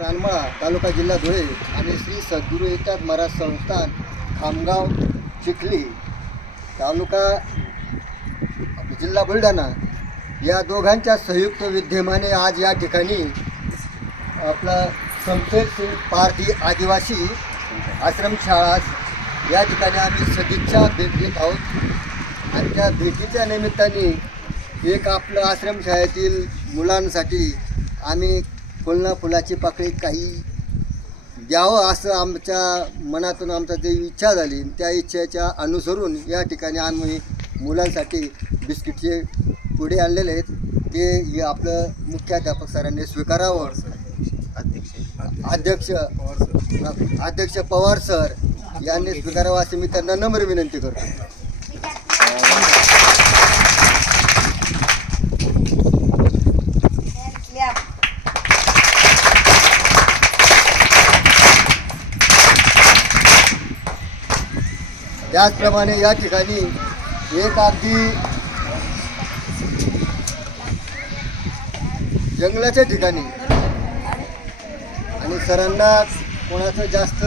तालुका जिल्हा धुळे आणि श्री सद्गुरू एकनाथ महाराज संस्थान खामगाव चिखली तालुका जिल्हा बुलढाणा या दोघांच्या संयुक्त विद्यमाने आज या ठिकाणी आपला संपेत सिंग पारधी आदिवासी आश्रमशाळा या ठिकाणी आम्ही सदिच्छा भेट देत आहोत. आणि त्या भेटीच्या निमित्ताने एक आपलं आश्रमशाळेतील मुलांसाठी आम्ही फुलना फुलाची पाकळी काही द्यावं असं आमच्या मनातून आमचा जे इच्छा झाली त्या इच्छेच्या अनुसरून या ठिकाणी आम्ही मुलांसाठी बिस्किटचे पुढे आणलेले आहेत. ते आपलं मुख्याध्यापक सरांनी स्वीकारावं. अध्यक्ष अध्यक्ष पवार सर यांनी स्वीकारावं अशी मी त्यांना नम्र विनंती करतो. त्याचप्रमाणे या ठिकाणी एक अगदी जंगलाच्या ठिकाणी आणि सरांना कोणाचं जास्त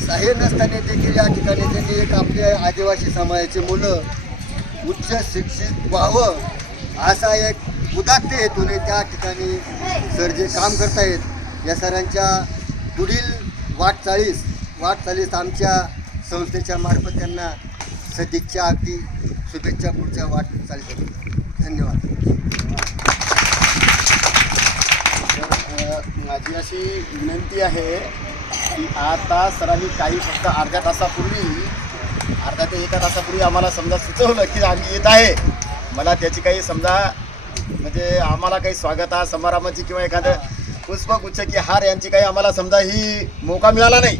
सहाय्य नसताना देखील या ठिकाणी त्यांनी एक आपल्या आदिवासी समाजाची मुलं उच्च शिक्षित व्हावं असा एक उदात्त हेतूने त्या ठिकाणी सर जे काम करतायत या सरांच्या पुढील वाटचाळीस वाटचाळीस आमच्या संस्थेच्या मार्फत त्यांना सदिच्छा अगदी शुभेच्छा पुढच्या वाट धन्यवाद. तर, धन्यवाद माझी अशी विनंती आहे की आता सरांनी काही फक्त अर्ध्या तासापूर्वी अर्ध्या ते एका तासापूर्वी आम्हाला समजा सुचवलं की आम्ही येत आहे. मला त्याची काही समजा म्हणजे आम्हाला काही स्वागता समारंभाची किंवा एखादं पुष्पगुच्छ की हार यांची काही आम्हाला समजा ही मोका मिळाला नाही.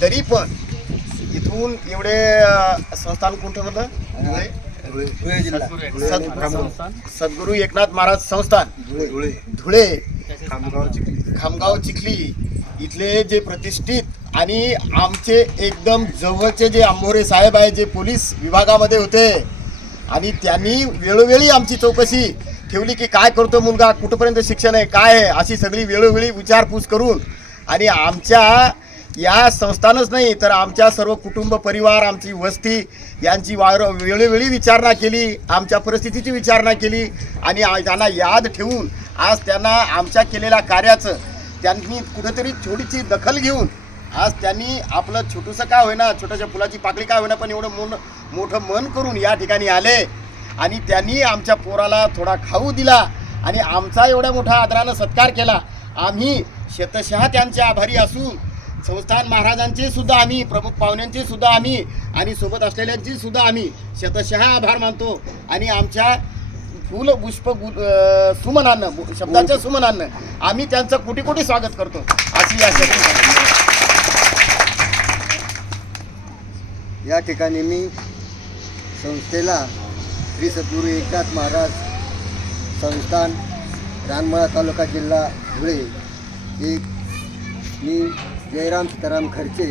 तरी पण इथून एवढे संस्थान कोणतं होतं? सद्गुरू एकनाथ महाराज संस्थान. धुळे धुळे. खामगाव चिखली. इथले जे प्रतिष्ठित आणि आमचे एकदम जवळचे जे आंबोरे साहेब आहे जे पोलीस विभागामध्ये होते आणि त्यांनी वेळोवेळी आमची चौकशी ठेवली की काय करतो मुलगा कुठंपर्यंत शिक्षण आहे काय आहे अशी सगळी वेळोवेळी विचारपूस करून आणि आमच्या या संस्थानच नाही तर आमच्या सर्व कुटुंब परिवार आमची वस्ती यांची वार वेळोवेळी विचारणा केली आमच्या परिस्थितीची विचारणा केली आणि त्यांना याद ठेवून आज त्यांना आमच्या केलेल्या कार्याचं त्यांनी कुठेतरी थोडीशी दखल घेऊन आज त्यांनी आपलं छोटंसं काय होईना छोट्याशा फुलाची पाकळी काय होईना पण एवढं मन मोठं मन करून या ठिकाणी आले आणि त्यांनी आमच्या पोराला थोडा खाऊ दिला आणि आमचा एवढ्या मोठा आदरानं सत्कार केला. आम्ही शतशः त्यांचे आभारी असून संस्थान महाराजांचे सुद्धा आम्ही प्रमुख पाहुण्यांचे सुद्धा आम्ही आणि सोबत असलेल्यांची सुद्धा आम्ही शतशः आभार मानतो. आणि आमच्या फुल पुष्प सुमनानं शब्दाच्या सुमनानं आम्ही त्यांचं कोटी कोटी स्वागत करतो. अशी या या ठिकाणी मी संस्थेला श्री सद्गुरू एकनाथ महाराज संस्थान रानमळा तालुका जिल्हा धुळे एक मी जयराम सीताराम खर्चे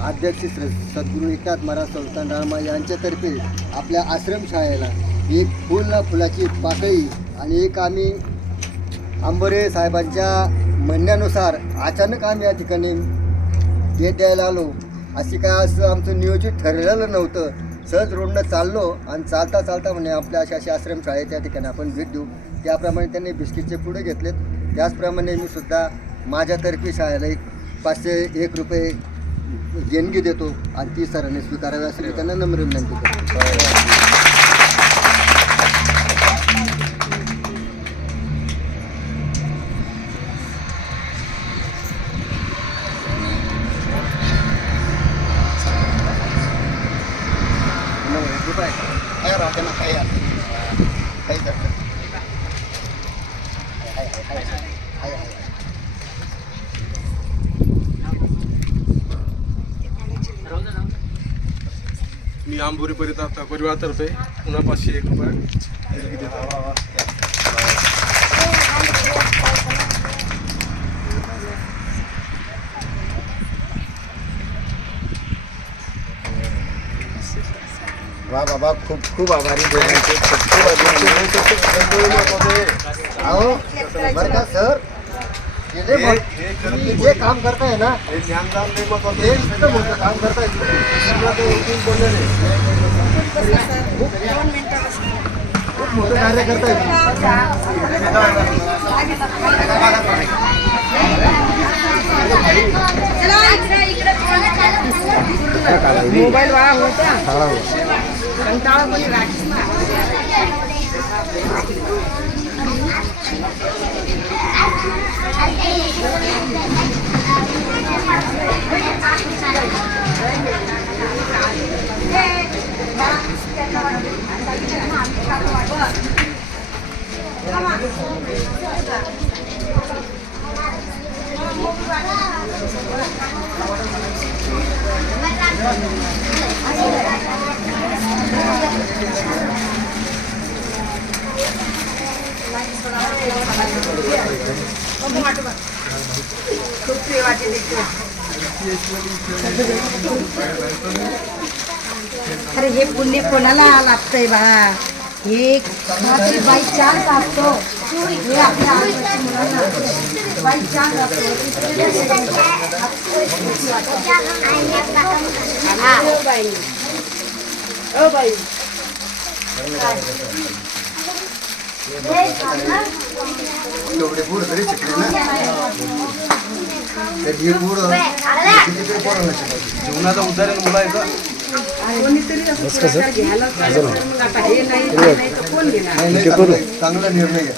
अध्यक्ष श्र सद्गुरू एकनाथ महाराज संस्थान रामा यांच्यातर्फे आपल्या आश्रमशाळेला एक फुल ना फुलाची पाकळी आणि एक आम्ही आंबरे साहेबांच्या म्हणण्यानुसार अचानक आम्ही या ठिकाणी भेट द्यायला आलो. अशी काय असं आमचं नियोजित ठरलेलं नव्हतं. सहज रोडनं चाललो आणि चालता चालता म्हणे आपल्या अशा अशा आश्रमशाळेत त्या ठिकाणी आपण भेट देऊ. त्याप्रमाणे त्यांनी बिस्किटचे पुढे घेतलेत. त्याचप्रमाणे मी सुद्धा माझ्यातर्फे शाळेला एक पाचशे एक रुपये देणगी देतो आणि ती सरांनी स्वीकारावी असं मी त्यांना नम्र विनंती करतो. काय राहते ना काही काही करतात मी आंबोरी परिता परिवारातर्फे पुन्हा पाचशे एक रुपये देणगी देतो वा बाबा खूप खूप आभारी दोघांचे खूप खूप अभिनंदन अहो बरं का सर? जे काम करताय ना हे ज्ञानदान महत्वाचं. हे मोठं काम करताय. तुम्हाला ते उठून बोलले नाही. खूप मोठं कार्य करताय. मोबाईल वाळा होता. कंटाळा राखीस ना अरे हे पुण्य कोणाला लागतंय बा? हे बाई चार लागतो हे आपल्या मुलांना बाई चार लागतो ओ बाई ओ बाई एवढे पोरं तरी शिकले ना ते दीड पोरं कितीतरी पोरांना शिकवले. जीवनाचा उद्धार आहे ना मुलाचा कोणीतरी असं पुढाकार घ्यायला पाहिजे. मग आता हे नाही नाही तर कोण घेणार नाही, नाही, चांगला- चांगला निर्णय घ्या